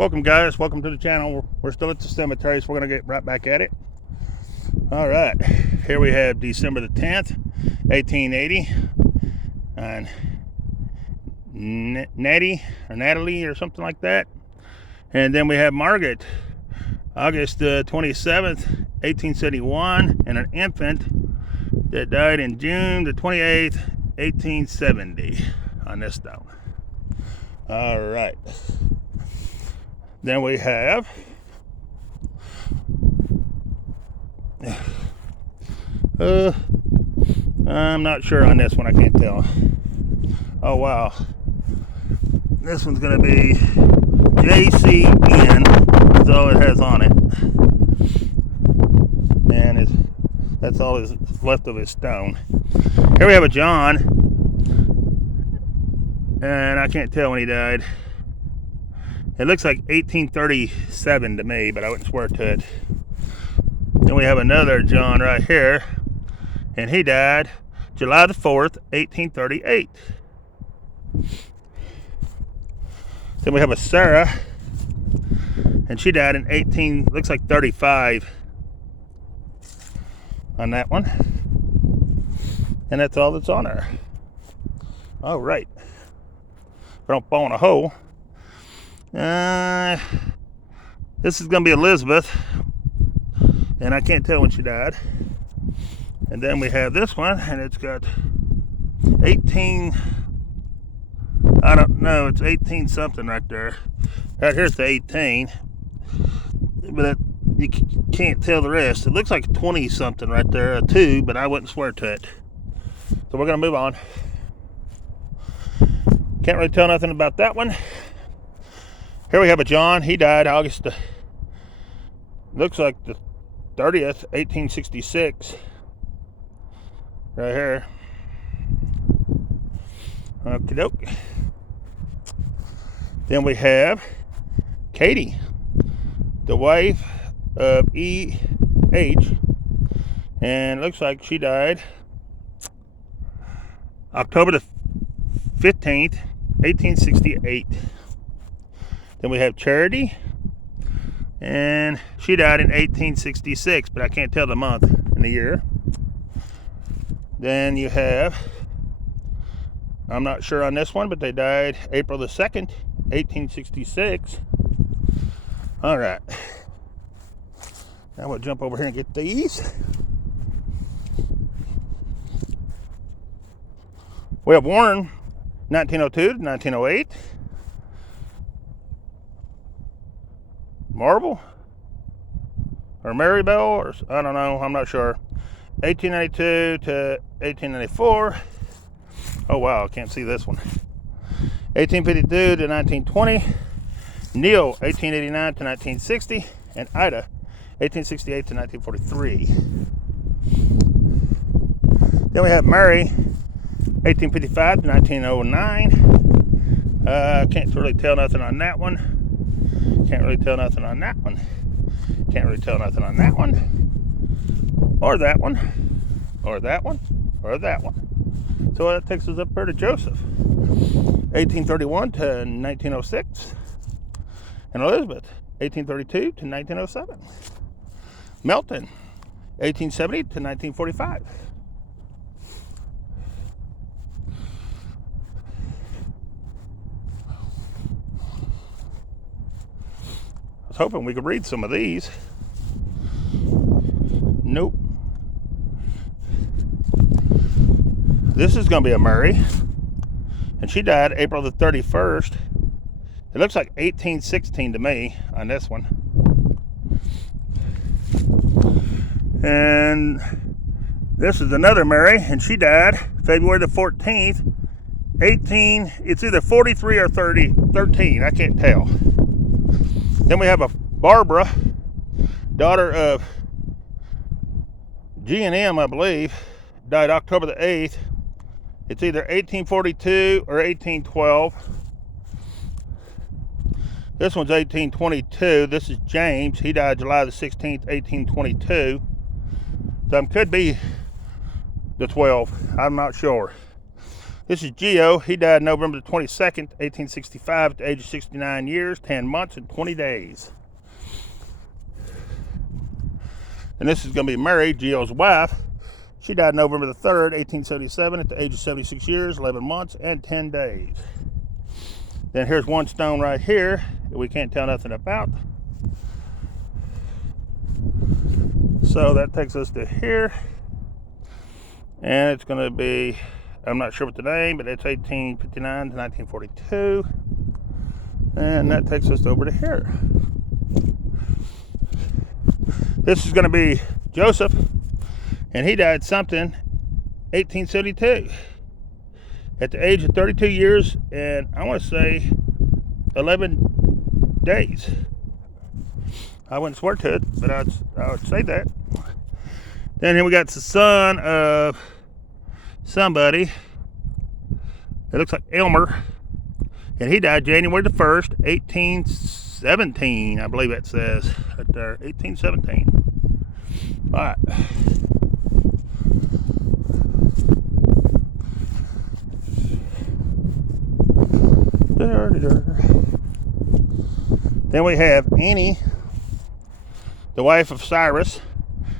Welcome guys, welcome to the channel. We're still at the cemetery, so we're gonna get right back at it. All right, here we have December the 10th, 1880, and Natalie or something like that. And then we have Margaret, August 27th, 1871, and an infant that died in June the 28th, 1870 on this stone. All right. Then we have I'm not sure on this one, I can't tell. Oh wow. This one's gonna be JCN, that's all it has on it. And that's all that's left of his stone. Here we have a John, and I can't tell when he died. It looks like 1837 to me, but I wouldn't swear to it. Then we have another John right here, and he died July the 4th, 1838. Then we have a Sarah, and she died in looks like 35 on that one. And that's all that's on her. All right. Don't fall in a hole. This is going to be Elizabeth, and I can't tell when she died. And then we have this one, and it's got 18, I don't know, it's 18 something right there. Right here's the 18, but you can't tell the rest. It looks like 20 something right there, a 2, but I wouldn't swear to it. So we're going to move on. Can't really tell nothing about that one. Here we have a John. He died August, looks like the 30th, 1866. Right here. Okie doke. Then we have Katie, the wife of E.H. And it looks like she died October the 15th, 1868. Then we have Charity, and she died in 1866, but I can't tell the month and the year. Then you have, I'm not sure on this one, but they died April the 2nd, 1866. All right. Now we'll jump over here and get these. We have Warren, 1902 to 1908. Marble or Marybelle, or I don't know, I'm not sure. 1892 to 1894. Oh wow, I can't see this one. 1852 to 1920. Neil, 1889 to 1960, and Ida, 1868 to 1943. Then we have Mary, 1855 to 1909. Can't really tell nothing on that one. Can't really tell nothing on that one. Can't really tell nothing on that one. Or that one. Or that one. Or that one. So that takes us up here to Joseph. 1831 to 1906. And Elizabeth, 1832 to 1907. Melton, 1870 to 1945. I was hoping we could read some of these. Nope. This is going to be a Murray, and she died April the 31st. It looks like 1816 to me on this one. And this is another Mary, and she died February the 14th, it's either 43 or 13, I can't tell. Then we have a Barbara, daughter of G&M, I believe, died October the 8th. It's either 1842 or 1812. This one's 1822. This is James. He died July the 16th, 1822. So it could be the 12. I'm not sure. This is Geo. He died November the 22nd, 1865 at the age of 69 years, 10 months, and 20 days. And this is going to be Mary, Geo's wife. She died November the 3rd, 1877 at the age of 76 years, 11 months, and 10 days. Then here's one stone right here that we can't tell nothing about. So that takes us to here. And it's going to be, I'm not sure what the name, but it's 1859 to 1942. And that takes us over to here. This is going to be Joseph, and he died something 1872 at the age of 32 years and I want to say 11 days. I wouldn't swear to it, but I would say that. Then here we got the son of somebody. It looks like Elmer, and he died January the 1st, 1817. I believe it says right there, 1817. All right. Then we have Annie, the wife of Cyrus,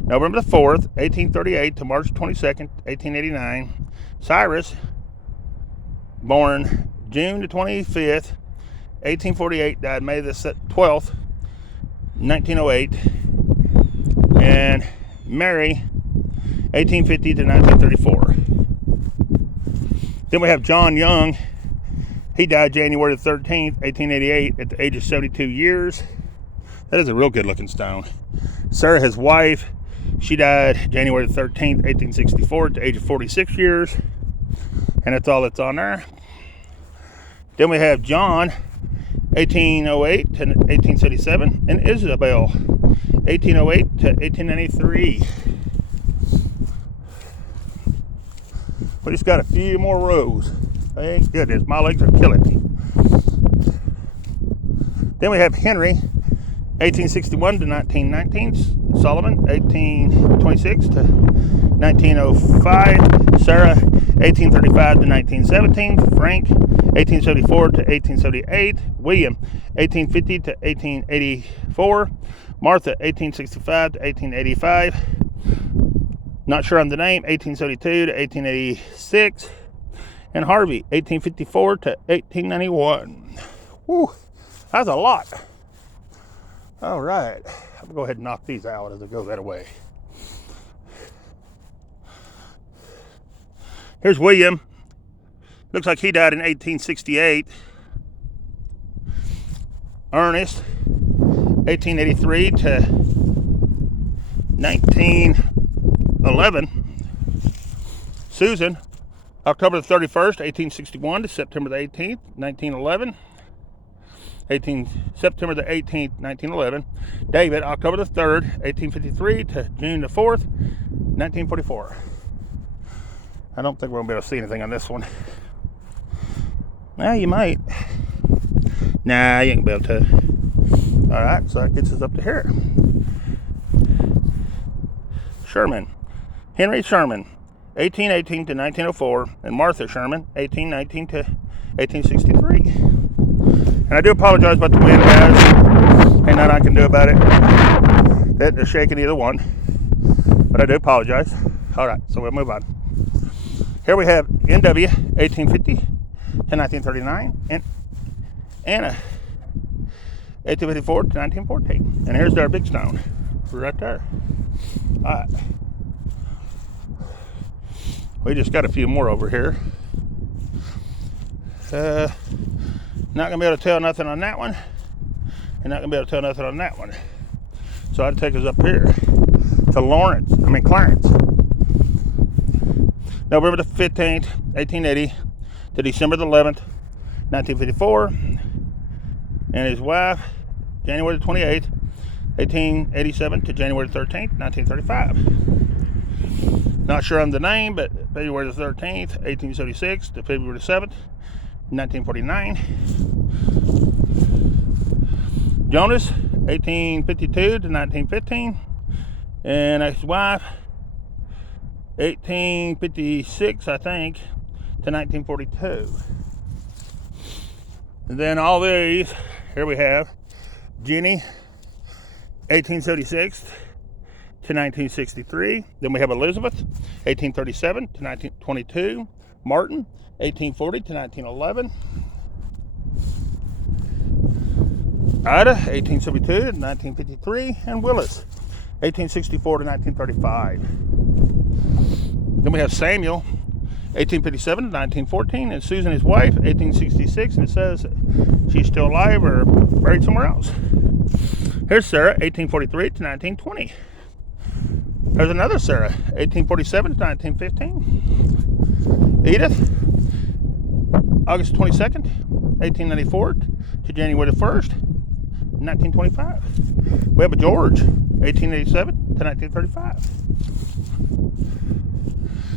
November the 4th, 1838 to March 22nd, 1889. Cyrus, born June the 25th, 1848, died May the 12th, 1908. And Mary, 1850 to 1934. Then we have John Young. He died January the 13th, 1888 at the age of 72 years. That is a real good looking stone. Sarah, his wife, she died January the 13th, 1864 at the age of 46 years. And that's all that's on there. Then we have John, 1808 to 1877, and Isabel, 1808 to 1893. We just got a few more rows. Thank goodness, my legs are killing me. Then we have Henry, 1861 to 1919. Solomon, 1826 to 1905. Sarah, 1835 to 1917. Frank, 1874 to 1878. William, 1850 to 1884. Martha, 1865 to 1885. Not sure on the name, 1872 to 1886. And Harvey, 1854 to 1891. Woo, that's a lot. All right, I'm gonna go ahead and knock these out as I go that way. Here's William. Looks like he died in 1868. Ernest, 1883 to 1911. Susan, October the 31st, 1861 to September the 18th, 1911. September the 18th, 1911. David, October the 3rd, 1853 to June the 4th, 1944. I don't think we're going to be able to see anything on this one. Well, you might. Nah, you ain't going to be able to. All right, so that gets us up to here. Sherman. Henry Sherman, 1818 to 1904, and Martha Sherman, 1819 to 1863. And I do apologize about the wind, guys. Ain't nothing I can do about it. That is shaking either one. But I do apologize. All right, so we'll move on. Here we have NW, 1850 to 1939, and Anna, 1854 to 1914. And here's our big stone, right there. All right. We just got a few more over here. Not gonna be able to tell nothing on that one, and not gonna be able to tell nothing on that one. So I'd take us up here to Clarence. November the 15th, 1880 to December the 11th, 1954. And his wife, January the 28th, 1887 to January the 13th, 1935. Not sure on the name, but February the 13th, 1876 to February the 7th, 1949. Jonas, 1852 to 1915. And his wife, 1856, I think, to 1942. And then all these, here we have Jenny, 1876 to 1963. Then we have Elizabeth, 1837 to 1922. Martin, 1840 to 1911. Ida, 1872 to 1953. And Willis, 1864 to 1935. Then we have Samuel, 1857 to 1914, and Susan, his wife, 1866, and it says she's still alive or buried somewhere else. Here's Sarah, 1843 to 1920. There's another Sarah, 1847 to 1915. Edith, August 22nd, 1894 to January the 1st, 1925. We have a George, 1887 to 1935.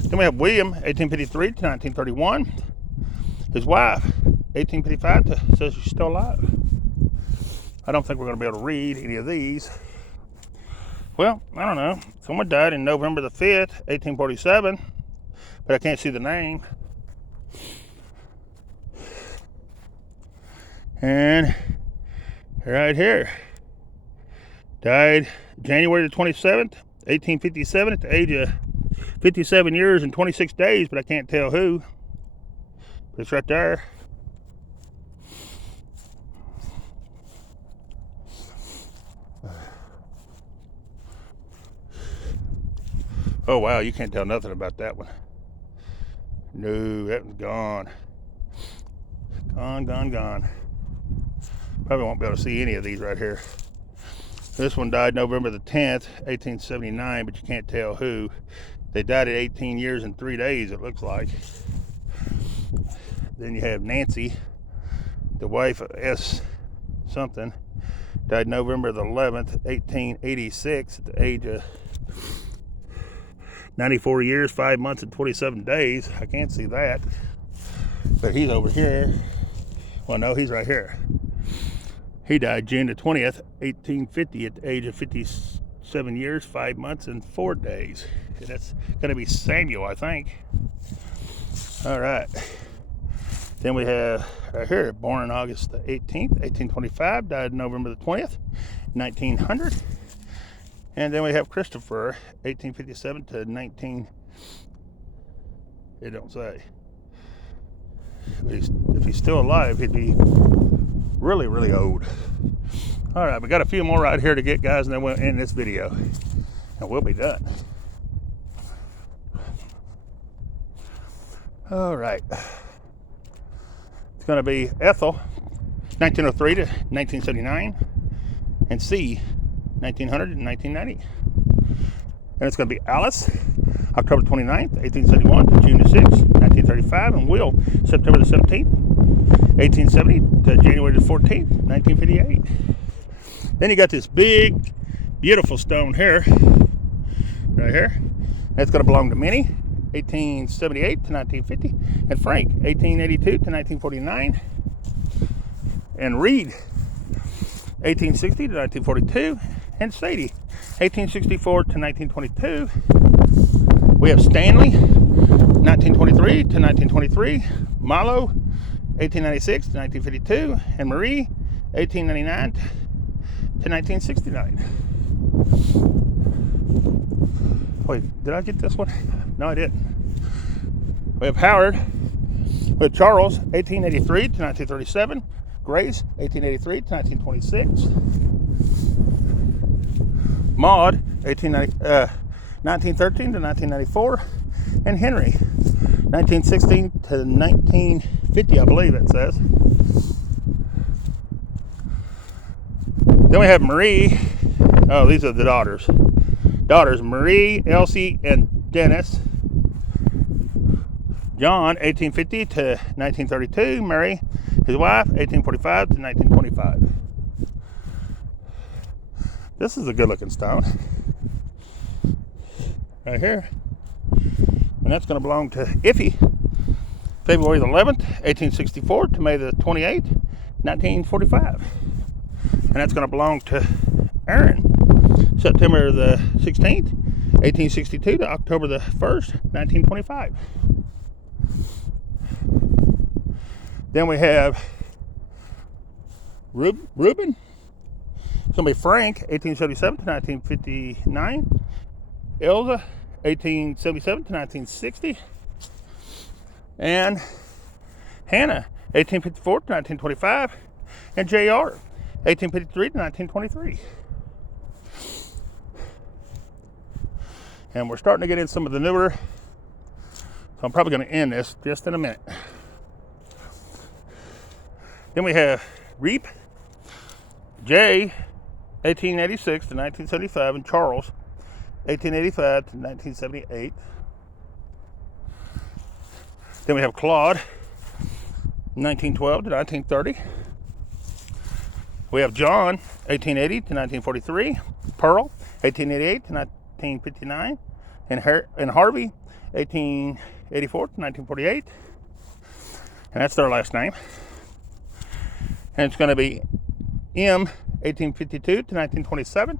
Then we have William, 1853 to 1931. His wife, 1855 to, says she's still alive. I don't think we're going to be able to read any of these. Well, I don't know. Someone died in November the 5th, 1847, but I can't see the name. And right here, died January the 27th, 1857 at the age of 57 years and 26 days, but I can't tell who. But it's right there. Oh wow, you can't tell nothing about that one. No, that one's gone. Gone. Probably won't be able to see any of these right here. This one died November the 10th, 1879, but you can't tell who. They died at 18 years and 3 days, it looks like. Then you have Nancy, the wife of S. something, died November the 11th, 1886, at the age of 94 years, 5 months, and 27 days. I can't see that. But he's over here. Well, no, he's right here. He died June the 20th, 1850, at the age of 57 years, 5 months, and 4 days. And that's going to be Samuel, I think. All right. Then we have right here, born on August the 18th, 1825, died November the 20th, 1900. And then we have Christopher, 1857 to 19. It don't say. But if he's still alive, he'd be really, really old. All right, we got a few more right here to get, guys, and then we'll end this video, and we'll be done. All right. It's going to be Ethel, 1903 to 1979, and C, 1900 and 1990. And it's going to be Alice, October 29th, 1871 to June the 6th, 1935, and Will, September the 17th, 1870 to January the 14th, 1958. Then you got this big, beautiful stone here, right here. That's going to belong to Minnie, 1878 to 1950, and Frank, 1882 to 1949, and Reed, 1860 to 1942, and Sadie, 1864 to 1922. We have Stanley, 1923 to 1923, Milo, 1896 to 1952, and Marie, 1899 to 1969. Wait, did I get this one? No, I didn't. We have Howard with Charles, 1883 to 1937, Grace, 1883 to 1926, Maud, 1913 to 1994, and Henry, 1916 to 1950, I believe it says. Then we have Marie. Oh, these are the daughters. Marie, Elsie, and Dennis. John, 1850 to 1932. Mary, his wife, 1845 to 1925. This is a good looking stone. Right here. And that's going to belong to Iffy. February the 11th, 1864 to May the 28th, 1945. And that's going to belong to Aaron. September the 16th, 1862 to October the 1st, 1925. Then we have Reuben. It's going to be Frank, 1877 to 1959. Elza, 1877 to 1960. And Hannah, 1854 to 1925. And JR, 1853 to 1923. And we're starting to get in some of the newer, so I'm probably going to end this just in a minute. Then we have Reap, J, 1886 to 1975, and Charles, 1885 to 1978. Then we have Claude, 1912 to 1930. We have John, 1880 to 1943. Pearl, 1888 to 1959. And Harvey, 1884 to 1948. And that's their last name. And it's going to be M, 1852 to 1927.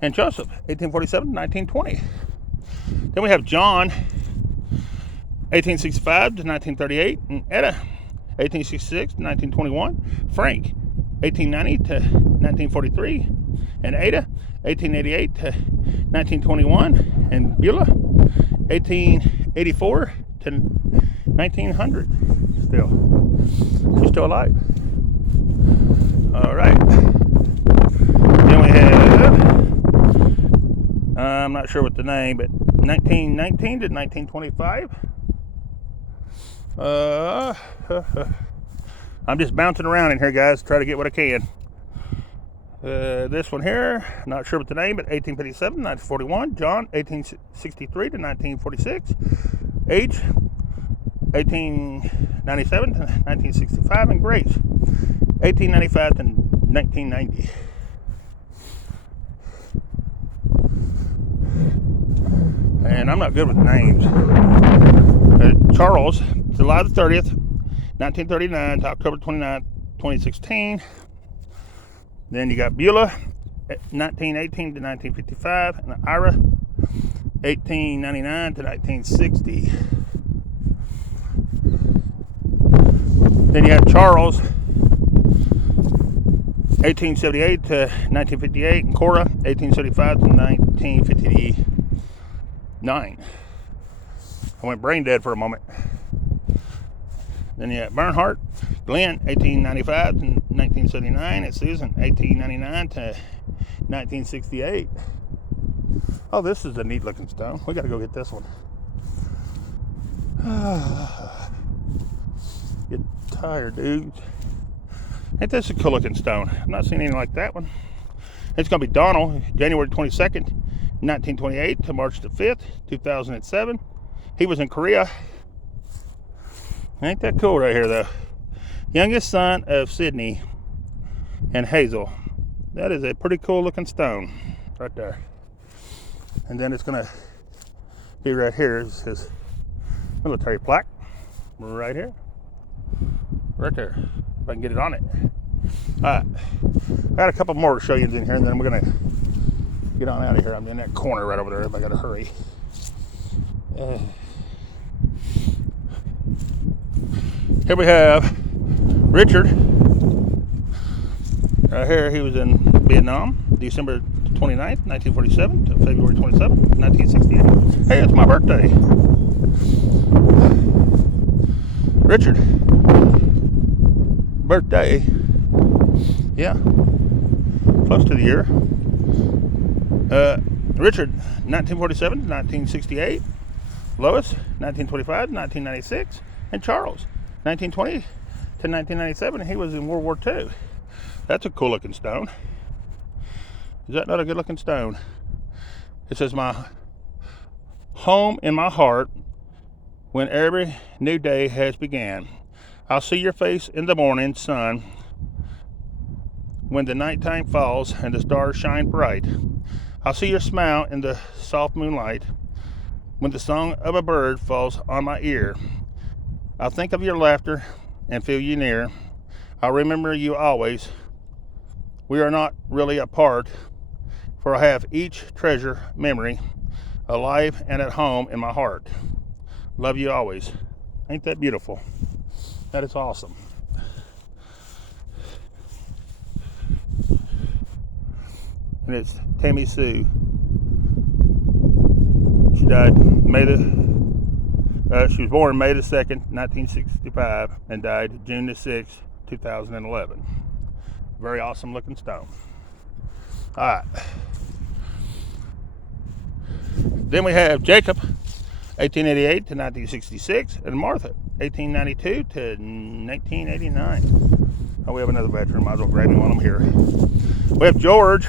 And Joseph, 1847 to 1920. Then we have John, 1865 to 1938. And Etta, 1866 to 1921. Frank, 1890 to 1943. And Ada, 1888 to 1921. And Beulah, 1884 to 1900. She's still alive. All right. Then we have, I'm not sure what the name, but 1919 to 1925. I'm just bouncing around in here, guys, try to get what I can. This one here, not sure what the name, but 1857 1941. John, 1863 to 1946. H, 1897 to 1965. And Grace, 1895 to 1990. And I'm not good with names. Charles, July the 30th, 1939 to October 29th, 2016. Then you got Beulah, 1918 to 1955, and Ira, 1899 to 1960. Then you have Charles, 1878 to 1958, and Cora, 1875 to 1959. I went brain dead for a moment. Then you have Bernhardt, Glenn, 1895 to 1979, and Susan, 1899 to 1968. Oh, this is a neat looking stone. We got to go get this one. Get tired, dudes. Ain't this a cool looking stone? I've not seen anything like that one. It's going to be Donald, January 22nd, 1928 to March the 5th, 2007. He was in Korea. Ain't that cool right here, though? Youngest son of Sydney and Hazel. That is a pretty cool looking stone right there. And then it's going to be right here is his military plaque. Right here. Right there. If I can get it on it. Alright. I got a couple more to show you in here, and then we're going to get on out of here. I'm in that corner right over there. I got to hurry. Here we have Richard. Right here, he was in Vietnam, December 29th, 1947 to February 27th, 1968. Hey, it's my birthday. Richard. Birthday. Yeah. Close to the year. Richard, 1947 to 1968. Lois, 1925 to 1996. And Charles, 1920 to 1997. He was in World War II. That's a cool looking stone. Is that not a good looking stone? It says, my home in my heart when every new day has began. I'll see your face in the morning sun when the nighttime falls and the stars shine bright. I'll see your smile in the soft moonlight when the song of a bird falls on my ear. I'll think of your laughter and feel you near. I'll remember you always. We are not really apart, for I have each treasure memory alive and at home in my heart. Love you always. Ain't that beautiful? That is awesome. And it's Tammy Sue. She died she was born May the 2nd, 1965, and died June the 6th, 2011. Very awesome looking stone. All right. Then we have Jacob, 1888 to 1966, and Martha, 1892 to 1989. Oh, we have another veteran. Might as well grab him while I'm here. We have George.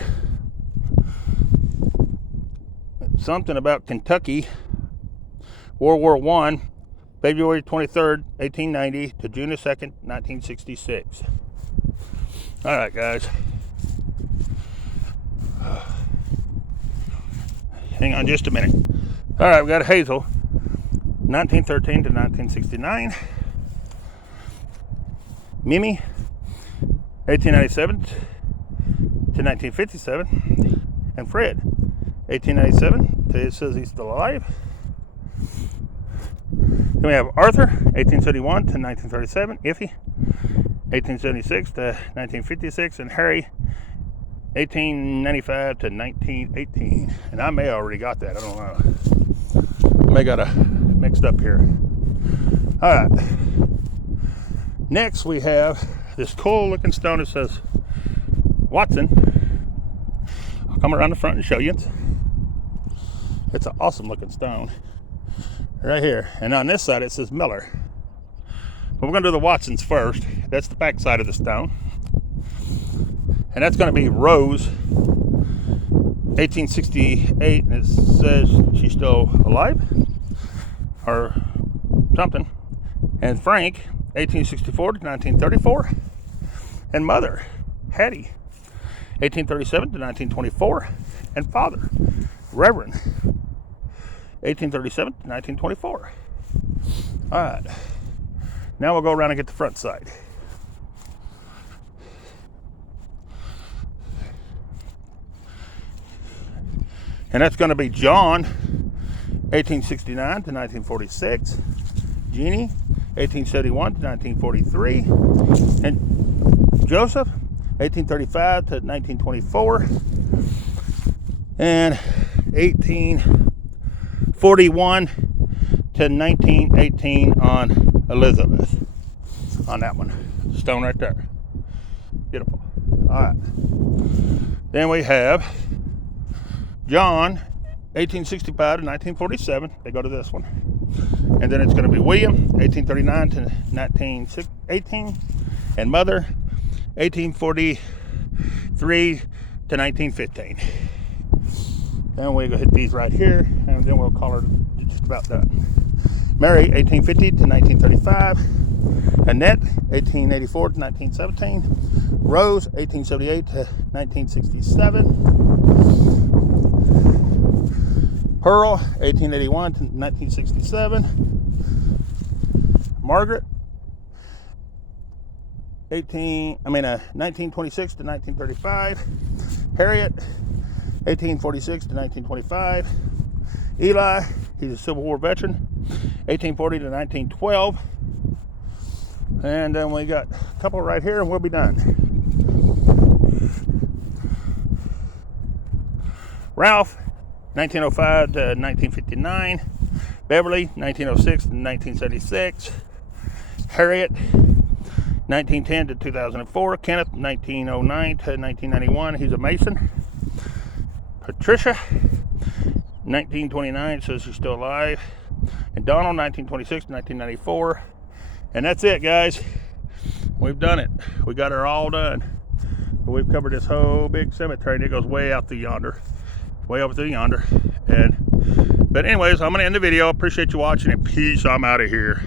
Something about Kentucky. World War I, February 23rd, 1890 to June 2nd, 1966. All right, guys. Hang on just a minute. All right, we got Hazel, 1913 to 1969. Mimi, 1897 to 1957. And Fred, 1897 to it says he's still alive. Then we have Arthur, 1871 to 1937, Iffy, 1876 to 1956, and Harry, 1895 to 1918. And I may have already got that, I don't know. I may got it mixed up here. All right. Next we have this cool looking stone that says Watson. I'll come around the front and show you. It's an awesome looking stone. Right here, and on this side it says Miller. But we're going to do the Watsons first. That's the back side of the stone, and that's going to be Rose, 1868, and it says she's still alive or something. And Frank, 1864 to 1934, and Mother, Hattie, 1837 to 1924, and Father, Reverend, 1837 to 1924. All right. Now we'll go around and get the front side. And that's going to be John, 1869 to 1946. Jeannie, 1871 to 1943. And Joseph, 1835 to 1924. And 1841 to 1918 on Elizabeth. On that one. Stone right there. Beautiful. All right. Then we have John, 1865 to 1947. They go to this one. And then it's going to be William, 1839 to 1918. And Mother, 1843 to 1915. Then we go hit these right here, and then we'll call her just about done. Mary, 1850 to 1935. Annette, 1884 to 1917. Rose, 1878 to 1967. Pearl, 1881 to 1967. Margaret, 1926 to 1935. Harriet, 1846 to 1925. Eli, he's a Civil War veteran, 1840 to 1912. And then we got a couple right here and we'll be done. Ralph, 1905 to 1959. Beverly, 1906 to 1976. Harriet, 1910 to 2004. Kenneth, 1909 to 1991. He's a Mason. Patricia, 1929, says she's still alive. And Donald, 1926 to 1994. And that's it, guys. We've done it. We got her all done. We've covered this whole big cemetery, and it goes way out through yonder. Way over through yonder. But anyways, I'm going to end the video. Appreciate you watching, and peace. I'm out of here.